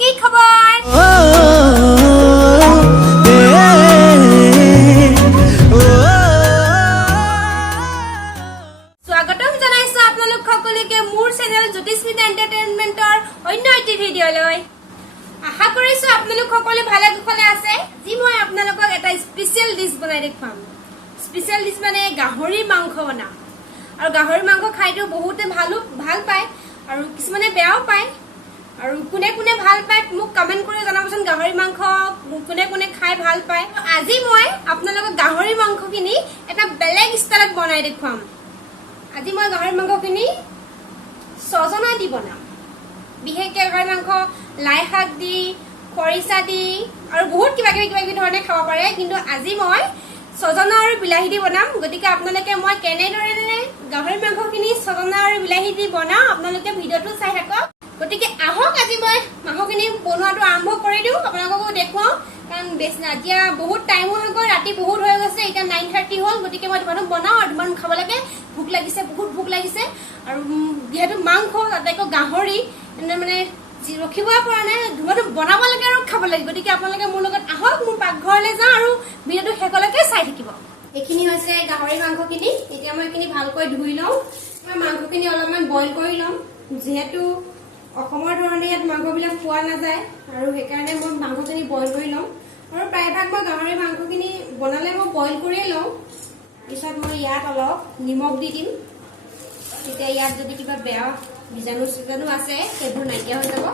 কি খবৰ স্বাগতম জনাইছো আপোনালোক সকলোকে মোৰ চেনেল জ্যোতিস্মিতা এন্টাৰটেইনমেন্টৰ অন্য এটি ভিডিঅ'লৈ আশা কৰিছো আপোনালোক সকলো ভালে কুশলে আছে যি মই আপোনালোকক এটা স্পেশাল ডিশ বনাই দেখুৱাম স্পেশাল ডিশ মানে গাহৰি মাংস বনাম আৰু গাহৰি মাংস খাইতো বহুতে ভাল পায় আৰু কিছুমানে বেয়াও পায় আৰু কোনে কোনে ভাল পায় মোক কমেন্ট কৰি জনাবচোন গাহৰি মাংস কোনে কোনে খাই ভাল পায় আজি মই আপোনালোকক গাহৰি মাংসখিনি এটা বেলেগ ষ্টাইলত বনাই দেখুৱাম আজি মই গাহৰি মাংসখিনি সজনা দি বনাম বিশেষকৈ গাহৰি মাংস লাই শাক দি খৰিচা দি আৰু বহুত কিবা কিবি ধৰণে খাব পাৰে কিন্তু আজি মই সজনা আৰু বিলাহী দি বনাম গতিকে আপোনালোকে মই কেনেদৰে গাহৰি মাংসখিনি সজনা আৰু বিলাহী দি বনাও আপোনালোকে ভিডিঅ'টো চাই থাকক গতিকে আহক আজি মই মাংসখিনি বনোৱাটো আৰম্ভ কৰি দিওঁ আপোনালোককো দেখুৱাও কাৰণ এতিয়া বহুত টাইমো হৈ গ'ল ৰাতি বহুত হৈ গৈছে এতিয়া 9:30 হ'ল গতিকে মই তোমালোক বনাওঁ আৰু তোমালোক খাব লাগে ভোক লাগিছে বহুত ভোক লাগিছে আৰু যিহেতু মাংস তাতে গাহৰি মানে ৰখিব পৰা নাই ধুমাটো বনাব লাগে আৰু খাব লাগে গতিকে আপোনালোকে মোৰ লগত আহক মোৰ পাকঘৰলৈ যাওঁ আৰু ভিডিঅ'টো শেষলৈকে চাই থাকিব এইখিনি হৈছে গাহৰি মাংসখিনি এতিয়া মই এইখিনি ভালকৈ ধুই লওঁ মই মাংসখিনি অলপমান বইল কৰি ল'ম যিহেতু অসমৰ ধৰণে ইয়াত মাংসবিলাক পোৱা নাযায় আৰু সেইকাৰণে মই মাংসখিনি বইল কৰি ল'ম আৰু প্ৰায়ভাগ মই গাহৰি মাংসখিনি বনালে মই বইল কৰিয়ে লওঁ পিছত মই ইয়াত অলপ নিমখ দি দিম তেতিয়া ইয়াত যদি কিবা বেয়া বীজাণু আছে সেইবোৰ নাইকিয়া হৈ যাব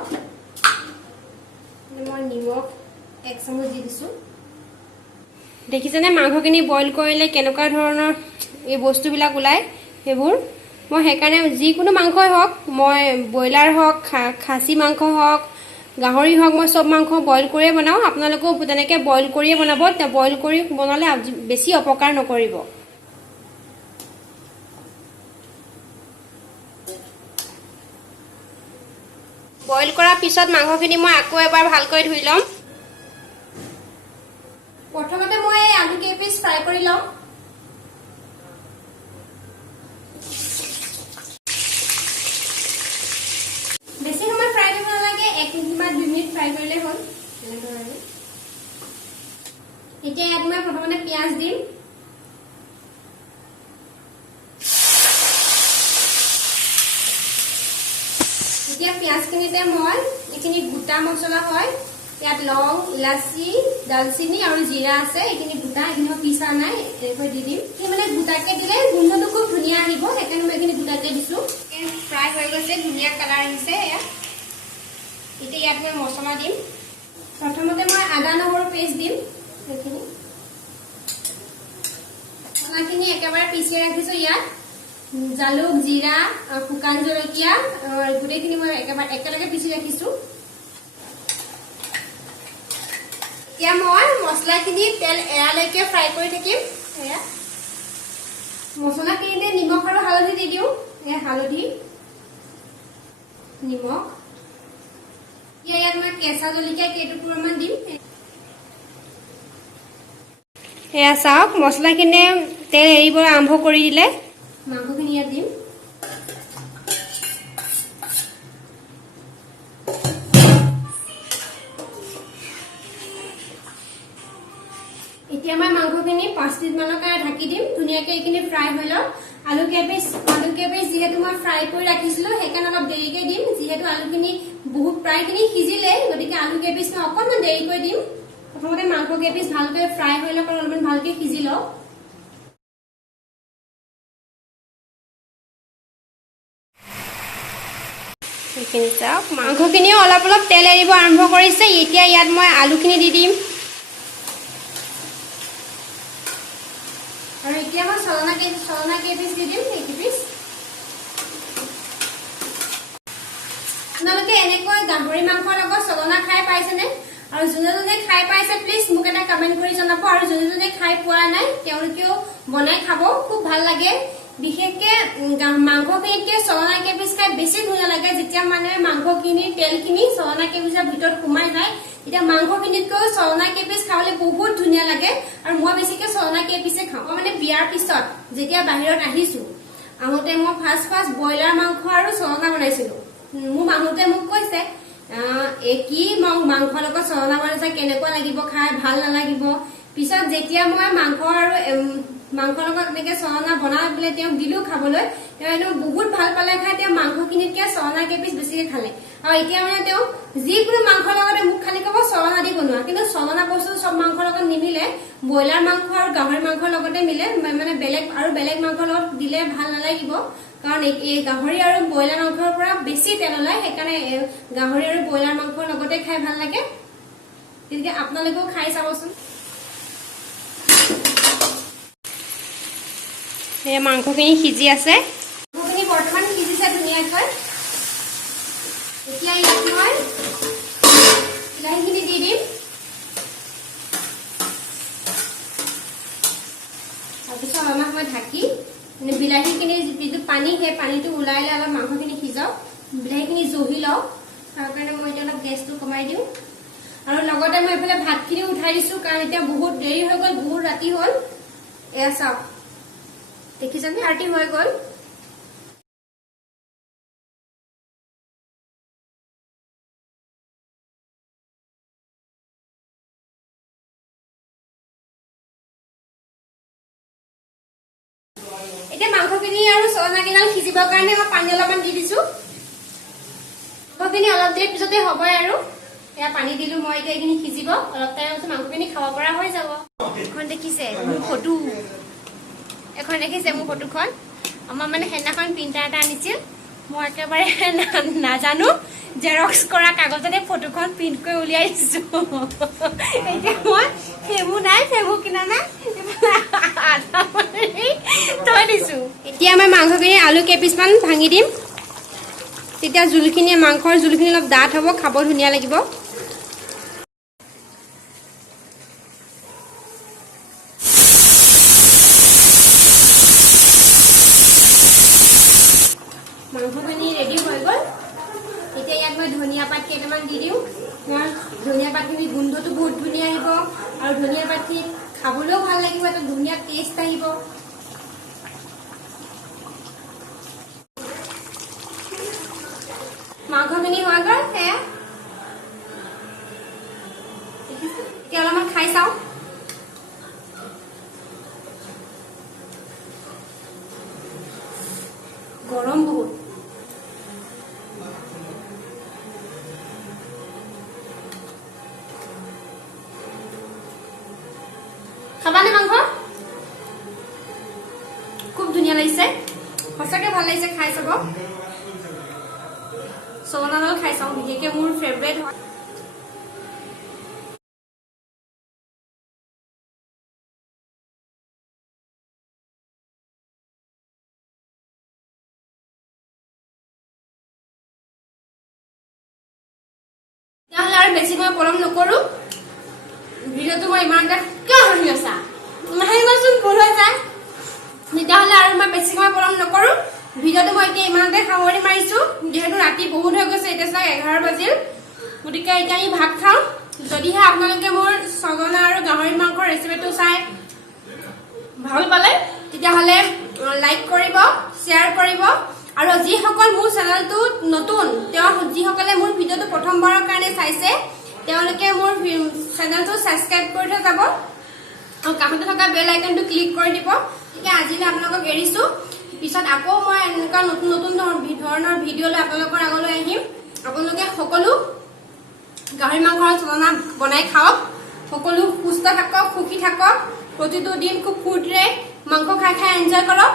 মই নিমখ 1 চামুচ দি দিছোঁ দেখিছেনে মাংসখিনি বইল কৰিলে কেনেকুৱা ধৰণৰ এই বস্তুবিলাক ওলায় সেইবোৰ মই সেইকাৰণে যিকোনো মাংসই হওক মই ব্ৰইলাৰ হওক খাচী মাংস হওক গাহৰি হওক মই চব মাংস বইল কৰিয়ে বনাওঁ আপোনালোকেও তেনেকৈ বইল কৰিয়ে বনাব বইল কৰি বনালে বেছি অপকাৰ নকৰিব বইল কৰাৰ পিছত মাংসখিনি মই আকৌ এবাৰ ভালকৈ ধুই ল'ম প্ৰথমতে মই আলু কেইপিচ ফ্ৰাই কৰি ল'ম বেছি সময় ফ্ৰাই কৰিব নালাগে 1 মিনিট বা 2 মিনিট ফ্ৰাই কৰিলে হ'ল এতিয়া ইয়াত মই প্ৰথমতে পিঁয়াজ দিম এতিয়া পিঁয়াজখিনিতে মই এইখিনি গোটা মছলা হয় ইয়াত লং ইলাচি দালচিনি আৰু জিৰা আছে এইখিনি গোটা এইখিনি পিছা নাই এনেকৈ দি দিম মানে গোটাকে দিলে গোন্ধটো খুব ধুনীয়া আহিব সেইকাৰণে মই এইখিনি গোটাকে দিছোঁ ফ্ৰাই হৈ গৈছে ধুনীয়া কালাৰ আহিছে এতিয়া ইয়াত মই মছলা দিম প্ৰথমতে মই আদা নহৰু পেষ্ট দিম এইখিনি মছলাখিনি একেবাৰে পিছি ৰাখিছোঁ ইয়াত জালুক জিৰা শুকান জলকীয়া গোটেইখিনি মই একেলগে পিছি ৰাখিছোঁ এতিয়া মই মছলাখিনি তেল এৰালৈকে ফ্ৰাই কৰি থাকিম মছলাখিনিতে নিমখ আৰু হালধি দি দিওঁ হালধি নিমখ ইয়াত মই কেঁচা জলকীয়া কেইটুকুৰামান দিম এয়া চাওক মছলাখিনি তেল এৰিব আৰম্ভ কৰি দিলে মাংসখিনি ইয়াত দিম এতিয়া মই মাংসখিনি 5 মিনিটমানৰ কাৰণে ঢাকি দিম ধুনীয়াকৈ এইখিনি ফ্ৰাই হৈ লওক আলু কেবেজ যিহেতু মই ফ্ৰাই কৰি ৰাখিছিলোঁ সেইকাৰণে অলপ দেৰিকৈ দিম যিহেতু আলুখিনি বহুত প্ৰায়খিনি সিজিলে গতিকে আলু কেবেজ মই অকণমান দেৰিকৈ দিম প্ৰথমতে মাংস কেবেজ ভালকৈ ফ্ৰাই হৈ লওক আৰু অলপমান ভালকৈ সিজি লওক এইখিনি চাওক মাংসখিনিও অলপ অলপ তেল এৰিব আৰম্ভ কৰিছে এতিয়া ইয়াত মই আলুখিনি দি দিম আৰু এতিয়া মই সজনা কেইপিচ দি দিম এইকেইপিচ আপোনালোকে এনেকৈ গাহৰি মাংসৰ লগত সজনা খাই পাইছেনে আৰু যোনে খাই পাইছে প্লিজ মোক এটা কমেন্ট কৰি জনাব আৰু যোনে খাই পোৱা নাই তেওঁলোকেও বনাই খাব খুব ভাল লাগে বিশেষকৈ মাংসখিনিতকৈ সজনা কেইপিচ খাই বেছি ধুনীয়া লাগে যেতিয়া মানে মাংসখিনিৰ তেলখিনি সজনা কেইপিচৰ ভিতৰত সোমাই যায় এতিয়া মাংসখিনিতকৈ সজনা কেইপিচ খাবলৈ বহুত ধুনীয়া লাগে আৰু মই বেছিকৈ সজনা কেইপিচে খাওঁ মানে বিয়াৰ পিছত যেতিয়া বাহিৰত আহিছোঁ আহোঁতে মই ফাৰ্ষ্ট ব্ৰইলাৰ মাংস আৰু সজনা বনাইছিলোঁ মোৰ মানুহটোৱে মোক কৈছে কি মাংসৰ লগত চলনা বনাইছে কেনেকুৱা লাগিব খাই ভাল নালাগিব পিছত যেতিয়া মই মাংস আৰু মাংসৰ লগত এনেকে চলনা বনাই বলে তেওঁ দিলো খাবলৈ তেওঁ একদম বহুত ভাল পালে খাই তেওঁ মাংসখিনিতকে চলনা কেপিছ বেছিকে খালে আৰু এতিয়া মানে তেওঁ যিকোনো মাংসৰ লগতে মোক খালি ক'ব চলনা দি বনোৱা কিন্তু চলনা বস্তু সব মাংসৰ লগত নিমিলে ব্ৰইলাৰ মাংস আৰু গাহৰি মাংসৰ লগতে মিলে মানে বেলেগ মাংসৰ লগত দিলে ভাল নালাগিব কাৰণ এই গাহৰি আৰু ব্ৰইলাৰ মাংসৰ পৰা বেছি তেল ওলায় সেইকাৰণে গাহৰি আৰু ব্ৰইলাৰ মাংসৰ লগতে খাই ভাল লাগে গতিকে আপোনালোকেও খাই চাবচোন এই মাংসখিনি সিজি আছে মাংসখিনি বৰ্তমান সিজিছে ধুনীয়াকৈ এতিয়া ইয়াত মই বিলাহীখিনি দি দিম তাৰপিছত অলপমান সময় ঢাকি মানে বিলাহীখিনি যিটো পানী সেই পানীটো ওলাইলে অলপ মাংসখিনি সিজাওক বিলাহীখিনি জহি লওক তাৰ কাৰণে মই এতিয়া অলপ গেছটো কমাই দিওঁ আৰু লগতে মই এইফালে ভাতখিনি উঠাই দিছোঁ কাৰণ এতিয়া বহুত দেৰি হৈ গ'ল বহুত ৰাতি হ'ল এয়া চাওক দেখিছেনে ৰাতি হৈ গ'ল এতিয়া মাংসখিনি আৰু চলনাকিডাল সিজিবৰ কাৰণে মই পানী অলপমান দি দিছোঁ মাংসখিনি অলপ দেৰি পিছতে হ'বই আৰু এয়া পানী দিলো মই এতিয়া এইখিনি সিজিব অলপ টাইম পিছত মাংসখিনি খাব পৰা হৈ যাব এখন দেখিছে মোৰ ফটো এখন দেখিছে মোৰ ফটোখন আমাৰ মানে সেইদিনাখন প্ৰিণ্টাৰ এটা আনিছিল মই একেবাৰে নাজানো জেৰক্স কৰা কাগজতে ফটোখন প্ৰিণ্ট কৰি উলিয়াই দিছোঁ এতিয়া মই ফেমু নাই ফেমু কিনা নাই থৈ দিছোঁ এতিয়া মই মাংসখিনি আলু কেইপিচমান ভাঙি দিম তেতিয়া জোলখিনি মাংসৰ জোলখিনি অলপ ডাঠ হ'ব খাব ধুনীয়া লাগিব মাংসখিনি ৰেডি হৈ গ'ল এতিয়া ইয়াত মই ধনিয়া পাত কেইটামান দি দিওঁ ধনিয়া পাতখিনি গোন্ধটো বহুত ধুনীয়া আহিব আৰু ধনিয়া পাতখিনি খাবলৈও ভাল লাগিব এটা ধুনীয়া টেষ্ট আহিব মাংসখিনি হৈ গ'ল সেয়া এতিয়া অলপমান খাই চাওঁ গৰম বহুত খাবানে মাংস খুব ধুনীয়া লাগিছে সঁচাকে ভাল লাগিছে খাই চাব চলনাডাল খাই চাওঁ বিশেষকৈ মোৰ ফেভৰেট হয় তেতিয়াহ'লে আৰু বেছি মই পলম নকৰোঁ ভিডিঅ'টো মই ইমানটা কিয় শুনি আছা নাহিবাচোন ভুল হৈ যায় তেতিয়াহ'লে আৰু মই বেছি সময় পলম নকৰোঁ ভিডিঅ'টো মই এতিয়া ইমানতে সামৰণি মাৰিছোঁ যিহেতু ৰাতি বহুত হৈ গৈছে এতিয়া চাই 11 বাজিল গতিকে এতিয়া আমি ভাত খাওঁ যদিহে আপোনালোকে মোৰ চলনা আৰু গাহৰি মাংসৰ ৰেচিপিটো চাই ভাল পালে তেতিয়াহ'লে লাইক কৰিব শ্বেয়াৰ কৰিব আৰু যিসকল মোৰ চেনেলটো নতুন যিসকলে মোৰ ভিডিঅ'টো প্ৰথমবাৰৰ কাৰণে চাইছে তেওঁলোকে মোৰ চেনেলটো ছাবস্ক্ৰাইব কৰি থৈ যাব আৰু কাষতে থকা বেল আইকনটো ক্লিক কৰি দিব গতিকে আজিলৈ আপোনালোকক এৰিছোঁ পিছত আকৌ মই এনেকুৱা নতুন নতুন ধৰণৰ ভিডিঅ' লৈ আপোনালোকৰ আগলৈ আহিম আপোনালোকে সকলো গাহৰি মাংসৰ চলনা বনাই খাওক সকলো সুস্থ থাকক সুখী থাকক প্ৰতিটো দিন খুব ফূৰ্তিৰে মাংস খাই খাই এনজয় কৰক